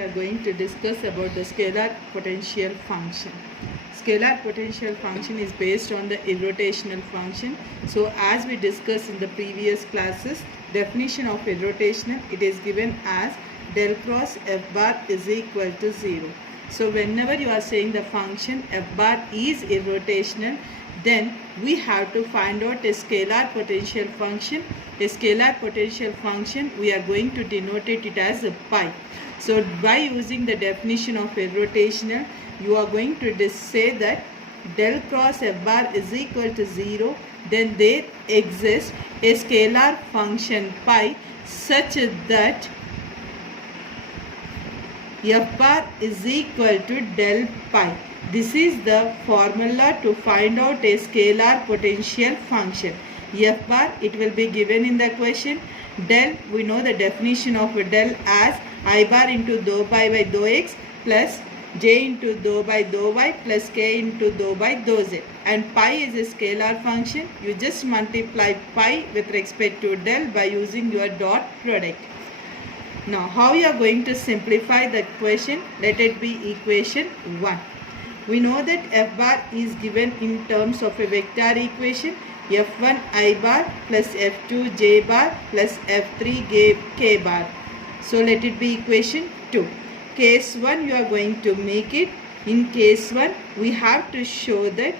we are going to discuss about the scalar potential function. Scalar potential function is based on the irrotational function. So as we discussed in the previous classes, definition of irrotational, it is given as del cross f bar is equal to 0. So whenever you are saying the function f bar is irrotational, then we have to find out a scalar potential function. A scalar potential function, we are going to denote it as a pi. So by using the definition of irrotational, you are going to say that del cross f bar is equal to 0. Then there exists a scalar function pi such that f bar is equal to del pi. This is the formula to find out a scalar potential function. F bar, it will be given in the question. Del, we know the definition of del as I bar into dou pi by dou x plus j into dou by dou y plus k into dou by dou z. And pi is a scalar function. You just multiply pi with respect to del by using your dot product. Now, how you are going to simplify the equation? Let it be equation 1. We know that f bar is given in terms of a vector equation, f1 I bar plus f2 j bar plus f3 k bar. So let it be equation 2. Case 1 you are going to make it. In case 1 we have to show that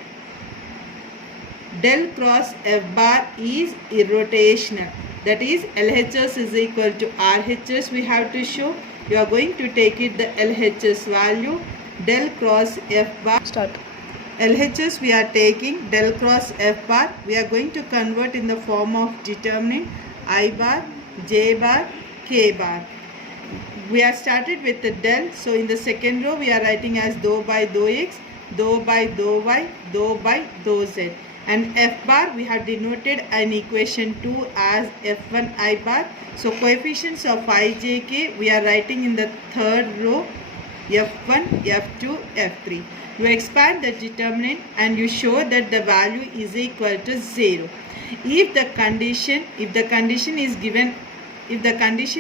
del cross f bar is irrotational. That is LHS is equal to RHS we have to show. You are going to take it the LHS value. Del cross f bar. Start. LHS we are taking del cross f bar. We are going to convert in the form of determinant I bar, j bar, k bar. We are started with the del. So in the second row we are writing as dou by dou x, dou by dou y, dou by dou z. And f bar we have denoted in equation 2 as f1 I bar. So coefficients of I, j, k we are writing in the third row. f1, f2, f3. You expand the determinant and you show that the value is equal to 0. If the condition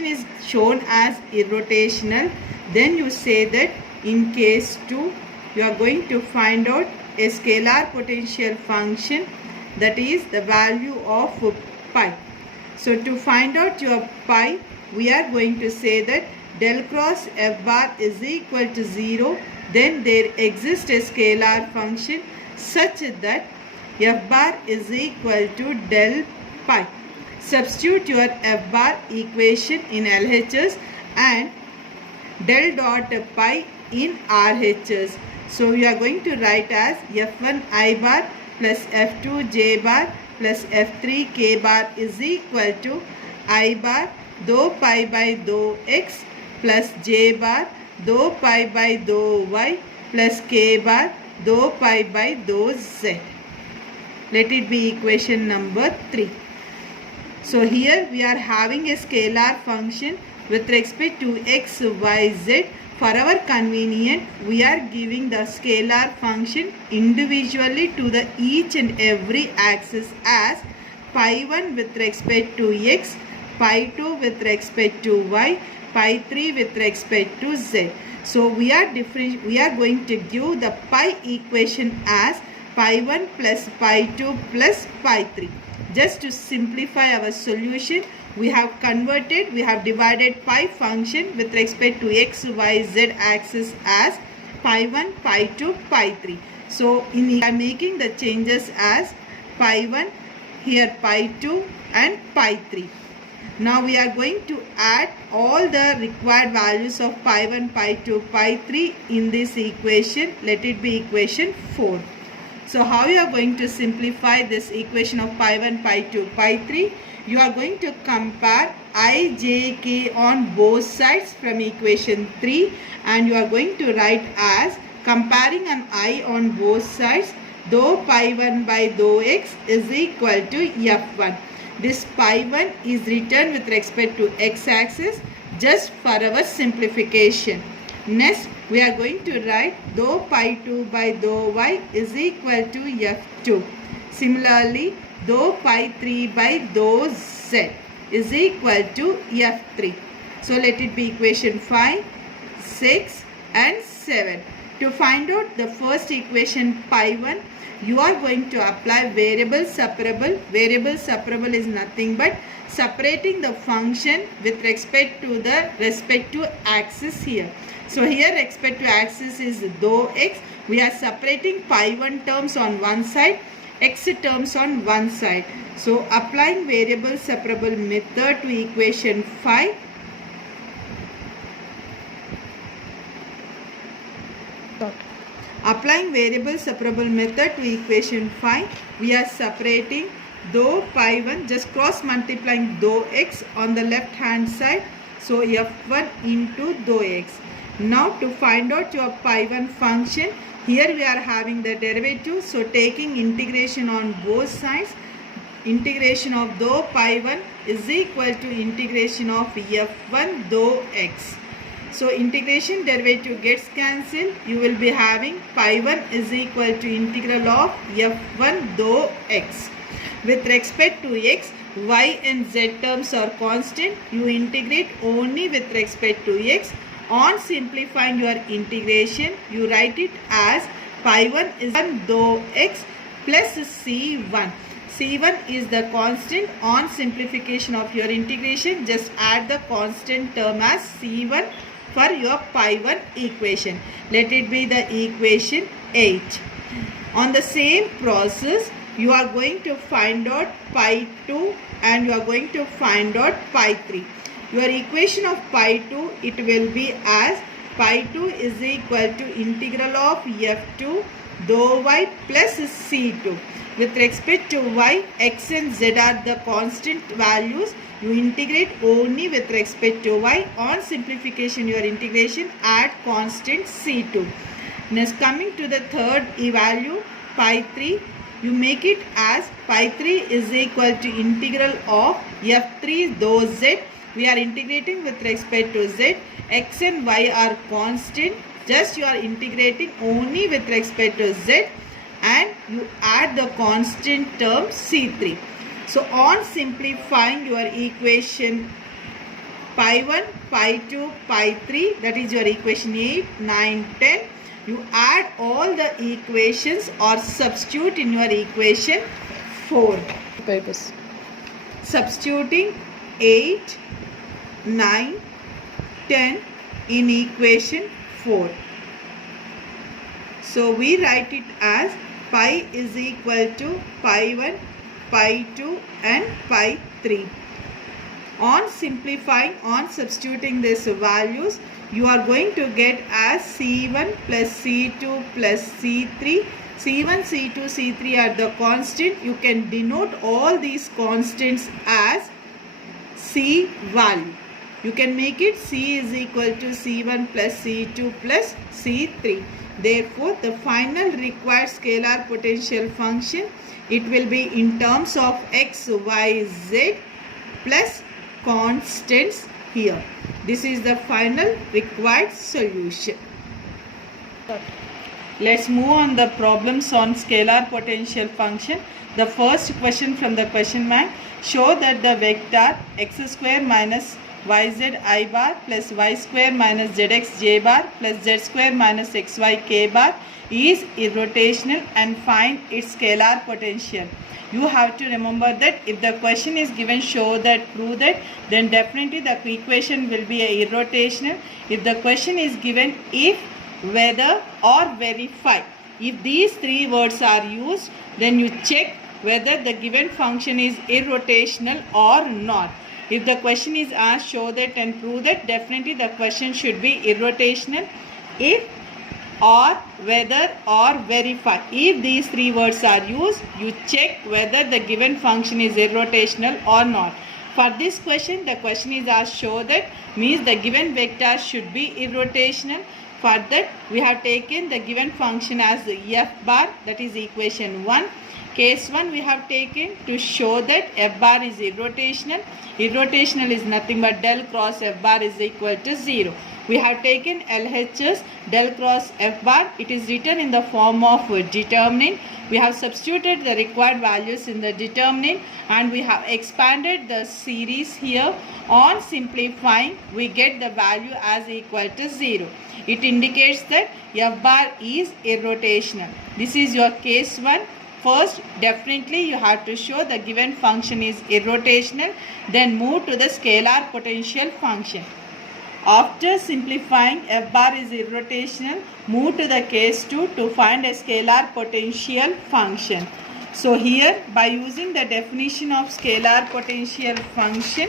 is shown as irrotational, then you say that in case 2 you are going to find out a scalar potential function, that is the value of pi. So to find out your pi, we are going to say that del cross f bar is equal to 0. Then there exists a scalar function such that f bar is equal to del pi. Substitute your f bar equation in LHS and del dot pi in RHS. So you are going to write as f1 I bar plus f2 j bar plus f3 k bar is equal to I bar dou pi by dou x plus j bar dou pi by dou y plus k bar dou pi by dou z. Let it be equation number 3. So here we are having a scalar function with respect to x, y, z. For our convenience, we are giving the scalar function individually to the each and every axis as pi 1 with respect to x, pi 2 with respect to y, pi 3 with respect to z. So we are going to give the pi equation as pi 1 plus pi 2 plus pi 3. Just to simplify our solution, we have divided pi function with respect to x, y, z axis as pi 1, pi 2, pi 3. So I am making the changes as pi 1, here pi 2 and pi 3. Now we are going to add all the required values of pi 1, pi 2, pi 3 in this equation. Let it be equation 4. So how you are going to simplify this equation of pi 1, pi 2, pi 3? You are going to compare I, j, k on both sides from equation 3, and you are going to write as comparing an I on both sides, dou pi 1 by dou x is equal to f1. This pi 1 is written with respect to x-axis just for our simplification. Next, we are going to write dou pi 2 by dou y is equal to f2. Similarly, dou pi 3 by dou z is equal to f3. So let it be equation 5. 6 and 7. To find out the first equation pi 1, you are going to apply variable separable. Variable separable is nothing but separating the function with respect to the respective axis here. So here respective axis is dou x. We are separating pi 1 terms on one side, x terms on one side. So applying variable separable method to equation 5. Applying variable separable method to equation 5, we are separating dou pi 1, just cross multiplying dou x on the left hand side. So f1 into dou x. Now to find out your pi 1 function, here we are having the derivative. So taking integration on both sides, integration of dou pi 1 is equal to integration of f1 dou x. So integration derivative gets cancelled. You will be having pi 1 is equal to integral of f1 dou x. With respect to x, y and z terms are constant. You integrate only with respect to x. On simplifying your integration, you write it as pi 1 is 1 dou x plus c1. c1 is the constant. On simplification of your integration, just add the constant term as c1 for your pi 1 equation. Let it be the equation 8. On the same process, you are going to find out pi 2 and you are going to find out pi 3. Your equation of pi 2, it will be as pi 2 is equal to integral of f2 dou y plus c2. With respect to y, x and z are the constant values. You integrate only with respect to y. On simplification, your integration add constant c2. Next, coming to the third value, pi 3, you make it as pi 3 is equal to integral of f3 dou z. We are integrating with respect to z. X and y are constant. Just you are integrating only with respect to z and you add the constant term c3. So on simplifying your equation pi 1, pi 2, pi 3, that is your equation 8, 9, 10. You add all the equations or substitute in your equation 4. Purpose. Substituting 8, 9, 10 in equation 4. So we write it as pi is equal to pi 1, pi 2 and pi 3. On simplifying, on substituting these values, you are going to get as c1 plus c2 plus c3. c1, c2, c3 are the constant. You can denote all these constants as c value. You can make it c is equal to c1 plus c2 plus c3. Therefore, the final required scalar potential function, it will be in terms of x, y, z plus constants here. This is the final required solution. Let's move on the problems on scalar potential function. The first question from the question bank, show that the vector x square minus yz I bar plus y square minus zx j bar plus z square minus xy k bar is irrotational and find its scalar potential. You have to remember that if the question is given show that, prove that, then definitely the equation will be a irrotational. If the question is given if, whether or verify, if these three words are used, then you check whether the given function is irrotational or not. If the question is asked show that and prove that, definitely the question should be irrotational. If, or, whether or verify, if these three words are used, you check whether the given function is irrotational or not. For this question, the question is asked show that, means the given vector should be irrotational. For that, we have taken the given function as f bar, that is equation 1. Case 1 we have taken to show that f bar is irrotational. Irrotational is nothing but del cross f bar is equal to 0. We have taken LHS del cross F bar. It is written in the form of determinant. We have substituted the required values in the determinant and we have expanded the series here. On simplifying, we get the value as equal to 0. It indicates that F bar is irrotational. This is your case 1. First, definitely you have to show the given function is irrotational. Then move to the scalar potential function. After simplifying F bar is irrotational, move to the case 2 to find a scalar potential function. So here, by using the definition of scalar potential function,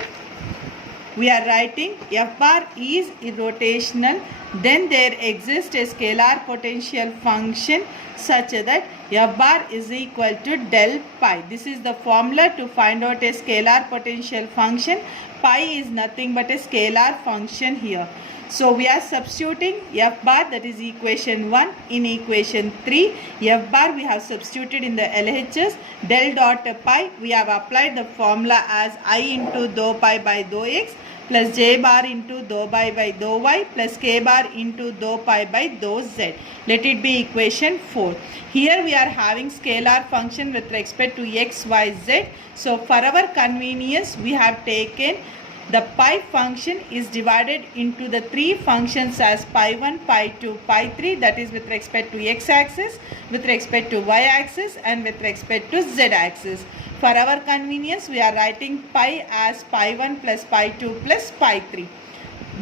we are writing F bar is irrotational. Then there exists a scalar potential function such that F bar is equal to del pi. This is the formula to find out a scalar potential function. Pi is nothing but a scalar function here. So we are substituting F bar, that is equation 1, in equation 3. F bar we have substituted in the LHS. Del dot pi, we have applied the formula as I into dou pi by dou x plus j bar into dou pi by dou y plus k bar into dou pi by dou z. Let it be equation 4. Here we are having scalar function with respect to x, y, z. So for our convenience, we have taken the pi function is divided into the 3 functions as pi 1, pi 2, pi 3, that is with respect to x axis, with respect to y axis and with respect to z axis. For our convenience, we are writing pi as pi 1 plus pi 2 plus pi 3.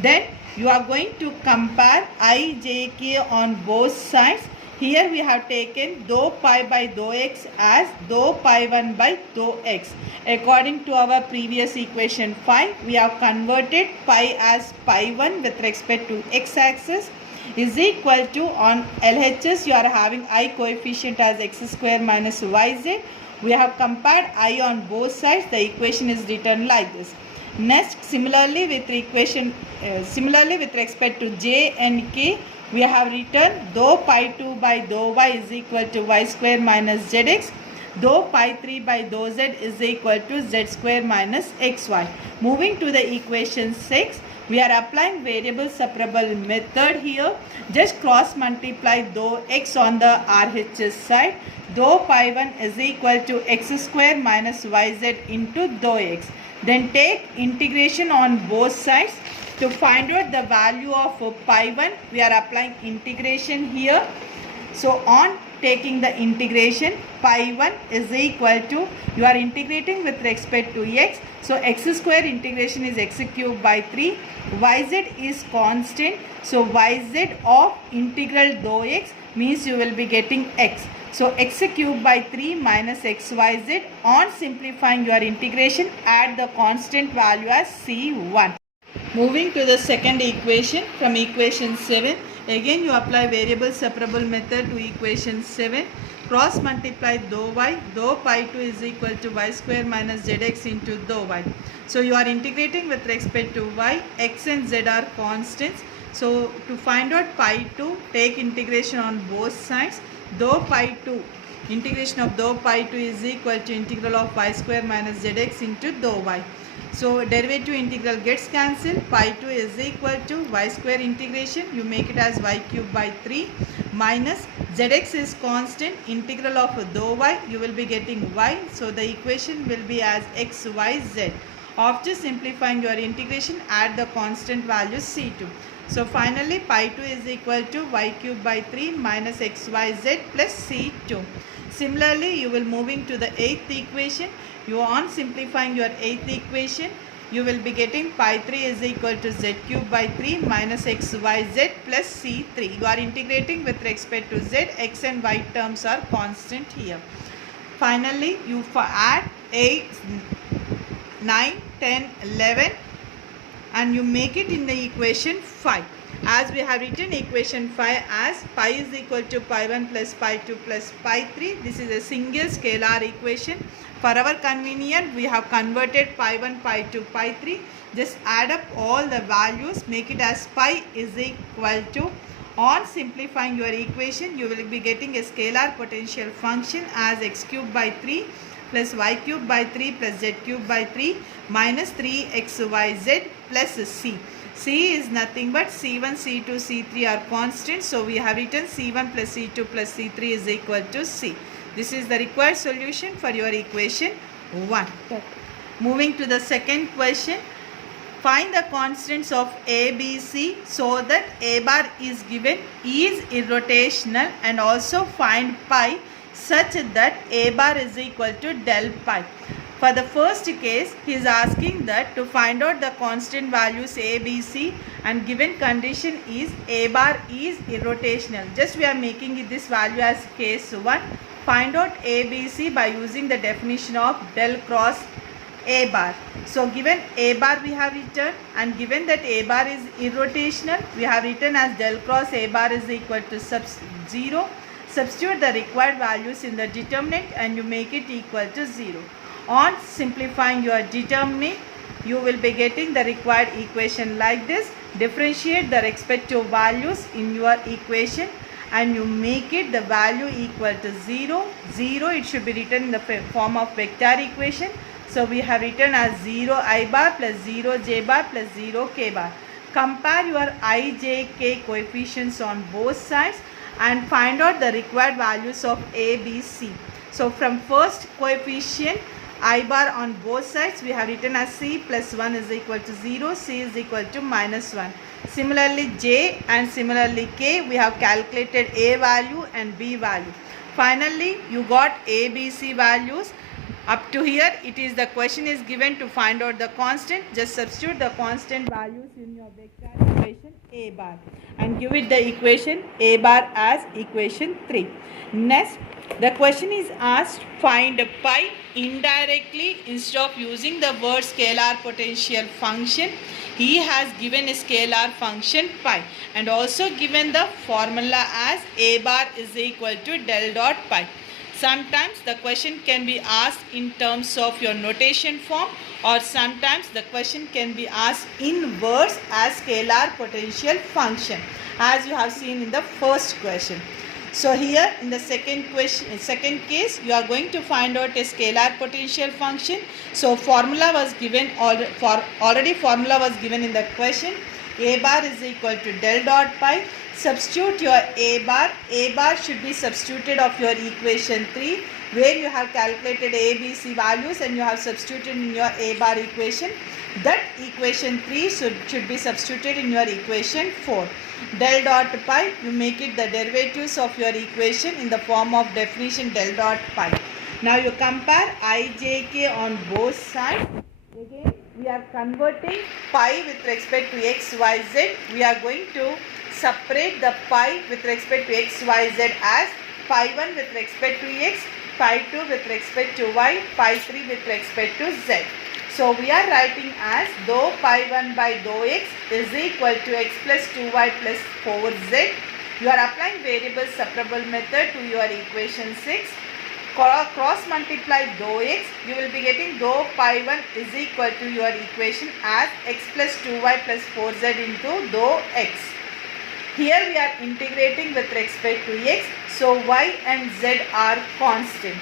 Then you are going to compare I, j, k on both sides. Here we have taken dou pi by dou x as dou pi 1 by dou x. According to our previous equation 5, we have converted pi as pi 1 with respect to x axis is equal to, on LHS you are having I coefficient as x square minus yz. We have compared I on both sides. The equation is written like this. Next, similarly with respect to j and k, we have written dou pi 2 by dou y is equal to y square minus zx. Dou pi 3 by dou z is equal to z square minus xy. Moving to the equation 6, we are applying variable separable method here. Just cross multiply dou x on the RHS side. Dou pi 1 is equal to x square minus yz into dou x. Then take integration on both sides. To find out the value of pi 1, we are applying integration here. So on taking the integration, pi 1 is equal to, you are integrating with respect to x. So x square integration is x cube by 3. Yz is constant. So yz of integral dou x means you will be getting x. So x cube by 3 minus xyz. On simplifying your integration, add the constant value as c1. Moving to the second equation, from equation 7, again you apply variable separable method to equation 7. Cross multiply dou y, dou pi 2 is equal to y square minus zx into dou y. So you are integrating with respect to y, x and z are constants. So to find out pi 2, take integration on both sides. Dou pi 2, integration of dou pi 2 is equal to integral of y square minus zx into dou y. So derivative integral gets cancelled. Pi 2 is equal to y square integration. You make it as y cube by 3 minus zx is constant. Integral of dou y, you will be getting y. So the equation will be as x, y, z. After simplifying your integration, add the constant value c2. So finally pi 2 is equal to y cube by 3 minus x, y, z plus c2. Similarly, you will moving to the 8th equation. You on simplifying your 8th equation, you will be getting pi 3 is equal to z cube by 3 minus x, y, z plus c3. You are integrating with respect to z, x and y terms are constant here. Finally, you add 8, 9, 10, 11 and you make it in the equation 5. As we have written equation 5 as pi is equal to pi 1 plus pi 2 plus pi 3. This is a single scalar equation. For our convenience, we have converted pi 1, pi 2, pi 3. Just add up all the values, make it as pi is equal to, on simplifying your equation, you will be getting a scalar potential function as x cube by 3 plus y cube by 3 plus z cube by 3 minus 3xyz plus c. C is nothing but C1, C2, C3 are constant. So we have written C1 plus C2 plus C3 is equal to C. This is the required solution for your equation 1. Moving to the second question. Find the constants of A, B, C so that A bar is given is irrotational, and also find pi such that A bar is equal to del pi. For the first case, he is asking that to find out the constant values A, B, C, and given condition is A bar is irrotational. Just we are making this value as case 1. Find out A, B, C by using the definition of del cross A bar. So given A bar we have written, and given that A bar is irrotational, we have written as del cross A bar is equal to 0. Substitute the required values in the determinant and you make it equal to 0. On simplifying your determinant, you will be getting the required equation like this. Differentiate the respective values in your equation and you make it the value equal to 0. 0, it should be written in the form of vector equation. So we have written as 0 I bar plus 0 j bar plus 0 k bar. Compare your I, j, k coefficients on both sides and find out the required values of A, B, C. So from first coefficient I bar on both sides we have written as C plus 1 is equal to 0, C is equal to minus 1. Similarly J and similarly K, we have calculated A value and B value. Finally you got A, B, C values. Up to here it is the question is given to find out the constant. Just substitute the constant values in your vector equation A bar and give it the equation A bar as equation 3. Next, the question is asked find pi indirectly instead of using the word scalar potential function. He has given a scalar function pi and also given the formula as A bar is equal to del dot pi. Sometimes the question can be asked in terms of your notation form, or sometimes the question can be asked in words as scalar potential function, as you have seen in the first question. So here in the second case, you are going to find out a scalar potential function. So formula was given already formula was given in the question. A bar is equal to del dot pi. Substitute your A bar. A bar should be substituted of your equation 3, where you have calculated A, B, C values and you have substituted in your A bar equation. That equation 3 should be substituted in your equation 4. Del dot pi, you make it the derivatives of your equation in the form of definition del dot pi. Now you compare I, j, k on both sides. Again we are converting pi with respect to x, y, z. We are going to separate the pi with respect to x, y, z as pi 1 with respect to x, pi 2 with respect to y, pi 3 with respect to z. So we are writing as dou pi 1 by dou x is equal to x plus 2y plus 4z. You are applying variable separable method to your equation 6. Cross multiply dou x, you will be getting dou pi 1 is equal to your equation as x plus 2y plus 4z into dou x. Here we are integrating with respect to x, so y and z are constant.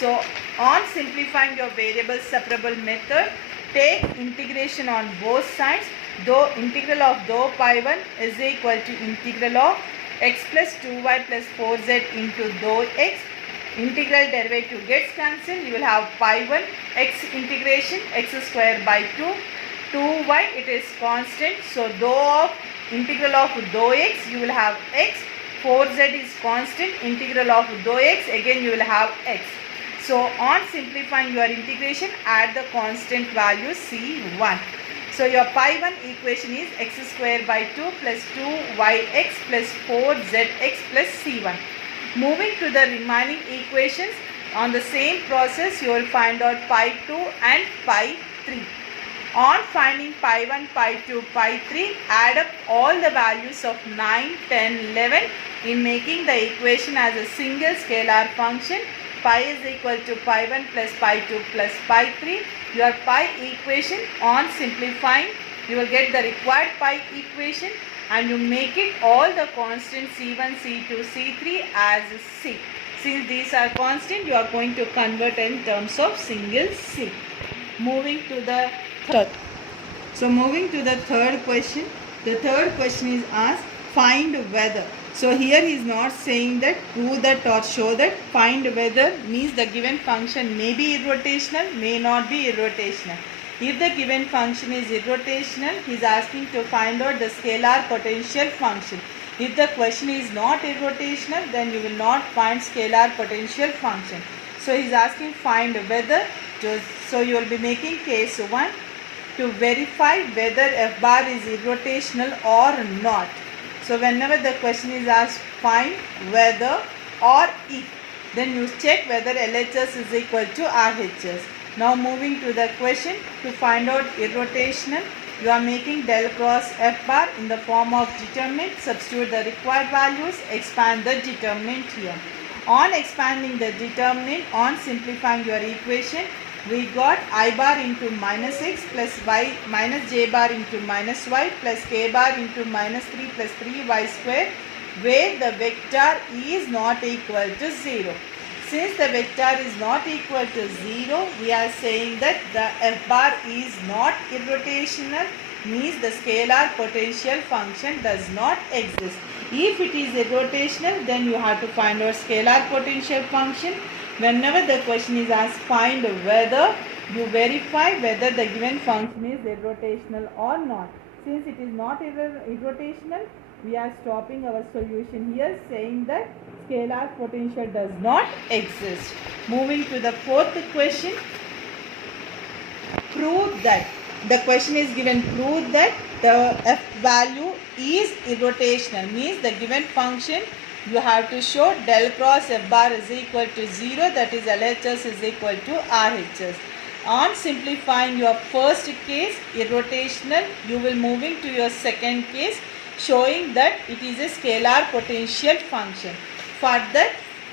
So on simplifying your variable separable method, take integration on both sides. Though integral of dou pi 1 is equal to integral of x plus 2y plus 4z into dou x. Integral derivative gets cancelled. You will have pi 1 x integration x square by 2. 2y it is constant. So dou of integral of dou x you will have x. 4z is constant. Integral of dou x again you will have x. So on simplifying your integration, add the constant value c1. So your pi 1 equation is x square by 2 plus 2yx plus 4zx plus c1. Moving to the remaining equations, on the same process you will find out pi 2 and pi 3. On finding pi 1, pi 2, pi 3, add up all the values of 9, 10, 11 in making the equation as a single scalar function. Pi is equal to pi 1 plus pi 2 plus pi 3. Your pi equation, on simplifying, you will get the required pi equation and you make it all the constants C1, C2, C3 as C. Since these are constant, you are going to convert in terms of single C. Moving to the third. So moving to the third question. The third question is asked, find whether. So here he is not saying that prove that or show that. Find whether means the given function may be irrotational, may not be irrotational. If the given function is irrotational, he is asking to find out the scalar potential function. If the question is not irrotational, then you will not find scalar potential function. So he is asking find whether. So you will be making case 1 to verify whether f bar is irrotational or not. So whenever the question is asked find whether or if, then you check whether LHS is equal to RHS. Now moving to the question, to find out irrotational, you are making del cross f bar in the form of determinant, substitute the required values, expand the determinant here. On expanding the determinant, on simplifying your equation, we got I bar into minus x plus y minus j bar into minus y plus k bar into minus 3 plus 3y square, where the vector is not equal to 0. Since the vector is not equal to 0, we are saying that the f bar is not irrotational, means the scalar potential function does not exist. If it is irrotational, then you have to find out scalar potential function. Whenever the question is asked find whether, you verify whether the given function is irrotational or not. Since it is not irrotational, we are stopping our solution here, saying that scalar potential does not exist. Moving to the fourth question, prove that. The question is given, prove that the f value is irrotational, means the given function you have to show del cross f bar is equal to 0, that is LHS is equal to RHS. On simplifying your first case, irrotational, you will moving to your second case, showing that it is a scalar potential function. For that,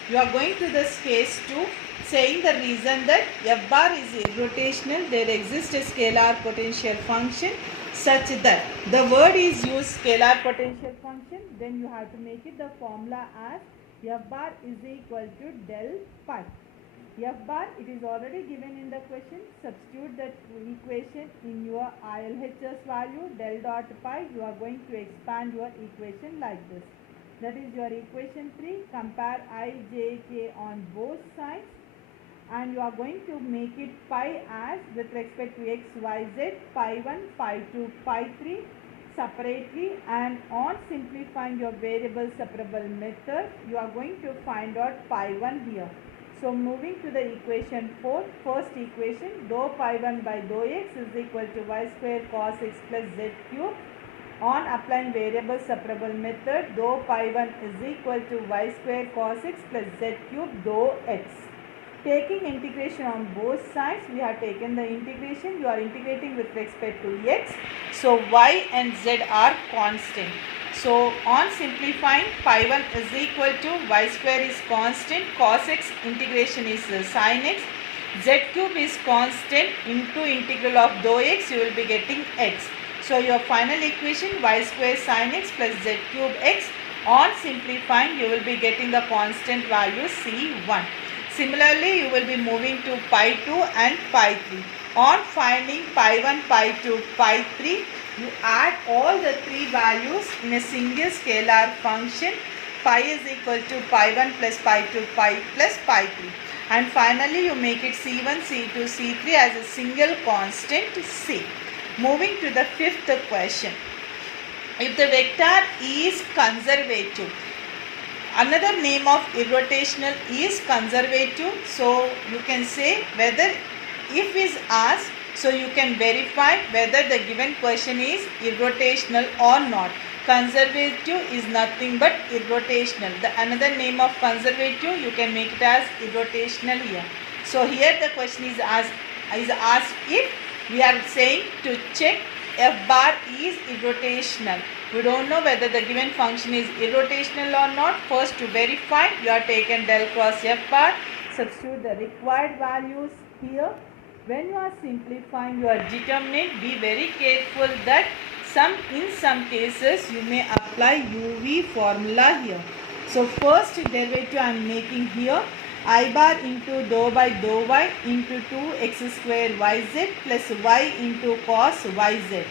you are going to this case 2, saying the reason that f bar is irrotational, there exists a scalar potential function such that the word is used scalar potential function, then you have to make it the formula as f bar is equal to del pi. F bar, it is already given in the question. Substitute that equation in your ILHS value del dot pi. You are going to expand your equation like this. That is your equation 3. Compare I, j, k on both sides. And you are going to make it pi as with respect to x, y, z, pi 1, pi 2, pi 3 separately, and on simplifying your variable separable method, you are going to find out pi 1 here. So moving to the equation 4, first equation, dou pi 1 by dou x is equal to y square cos x plus z cube. On applying variable separable method, dou pi 1 is equal to y square cos x plus z cube dou x. Taking integration on both sides, we have taken the integration. You are integrating with respect to x. So y and z are constant. So on simplifying, pi 1 is equal to y square is constant, cos x integration is sin x, z cube is constant, into integral of dou x you will be getting x. So your final equation y square sin x plus z cube x. On simplifying, you will be getting the constant value c1. Similarly, you will be moving to pi 2 and pi 3. On finding pi 1, pi 2, pi 3, you add all the three values in a single scalar function. Pi is equal to pi 1 plus pi 2, pi plus pi 3. And finally, you make it c1, c2, c3 as a single constant c. Moving to the fifth question. If the vector is conservative, another name of irrotational is conservative. So you can say whether if is asked, so you can verify whether the given question is irrotational or not. Conservative is nothing but irrotational. The another name of conservative, you can make it as irrotational here. So here the question is asked if we are saying to check f bar is irrotational. We don't know whether the given function is irrotational or not. First, to verify, you are taken del cross f bar, substitute the required values here. When you are simplifying your determinant, be very careful that in some cases you may apply UV formula here. So first derivative I am making here, I bar into dou by dou y into 2x square yz plus y into cos yz.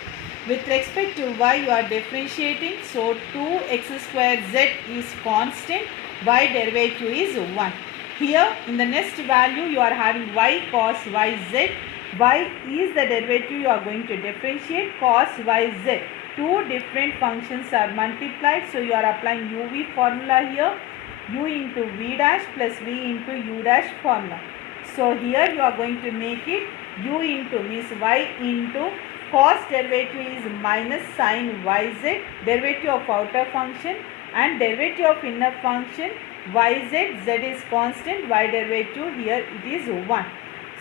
With respect to y you are differentiating, so 2x square z is constant, y derivative is 1. Here in the next value you are having y cos yz, y is the derivative you are going to differentiate, cos yz. Two different functions are multiplied, so you are applying uv formula here, u into v dash plus v into u dash formula. So here you are going to make it u into means y into cos derivative is minus sin yz, derivative of outer function, and derivative of inner function yz, z is constant, y derivative here it is 1.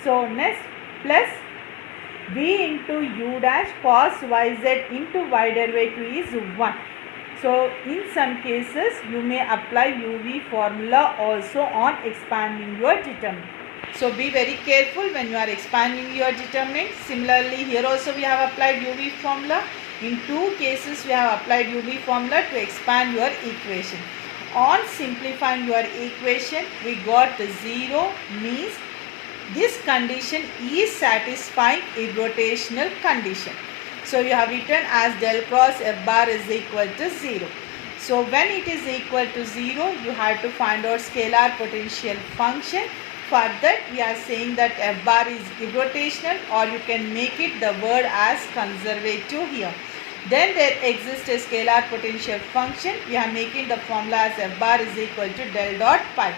So next plus v into u dash cos yz into y derivative is 1. So in some cases you may apply uv formula also on expanding your determinant. So be very careful when you are expanding your determinant. Similarly here also we have applied uv formula. In two cases we have applied uv formula to expand your equation. On simplifying your equation we got the 0 means this condition is satisfying irrotational condition. So you have written as del cross f bar is equal to 0. So when it is equal to 0 you have to find out scalar potential function. For that we are saying that f bar is irrotational, or you can make it the word as conservative here. Then there exists a scalar potential function. We are making the formula as f bar is equal to del dot pi.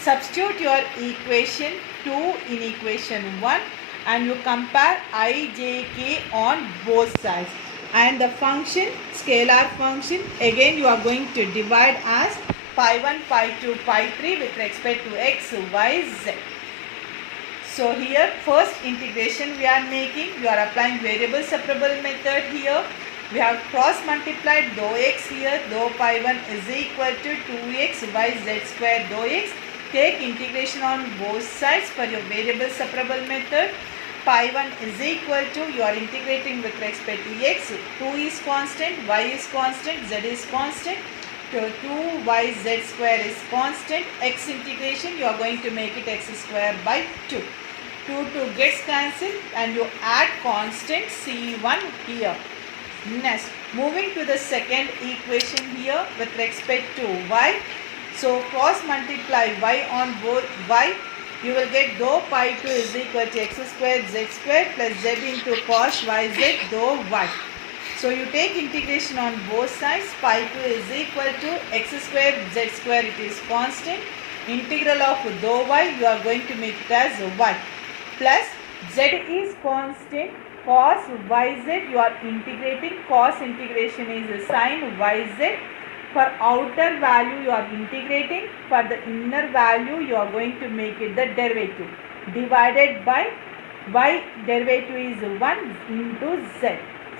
Substitute your equation 2 in equation 1 and you compare I, j, k on both sides. And the function, scalar function, again you are going to divide as pi 1, pi 2, pi 3 with respect to x, y, z. So here first integration we are making, you are applying variable separable method here. We have cross multiplied dou x here, dou pi 1 is equal to 2x y z square dou x. Take integration on both sides for your variable separable method. Pi 1 is equal to, you are integrating with respect to x, 2 is constant, y is constant, z is constant. So 2yz square is constant, x integration you are going to make it x square by 2. 2 gets cancelled and you add constant c1 here. Next, moving to the second equation here with respect to y. So cross multiply y on both y, you will get dou pi 2 is equal to x square z square plus z into cos yz dou y. So you take integration on both sides, pi 2 is equal to x square z square, it is constant. Integral of dou y you are going to make it as y plus z is constant, cos yz you are integrating, cos integration is sin yz. For outer value you are integrating, for the inner value you are going to make it the derivative divided by y derivative is 1 into z.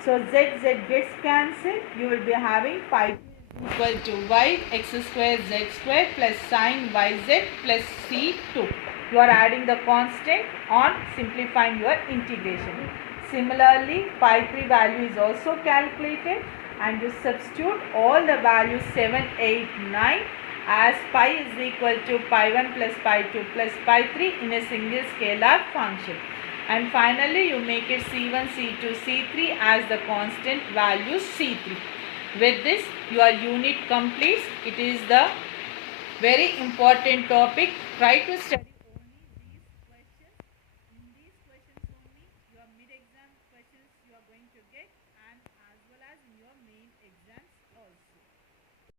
So z gets cancelled, you will be having pi equal to y x square z square plus sin yz plus c2. You are adding the constant on simplifying your integration. Similarly pi 3 value is also calculated and you substitute all the values 7, 8, 9 as pi is equal to pi 1 plus pi 2 plus pi 3 in a single scalar function. And finally you make it c1, c2, c3 as the constant value c3. With this your unit completes. It is the very important topic. Try to study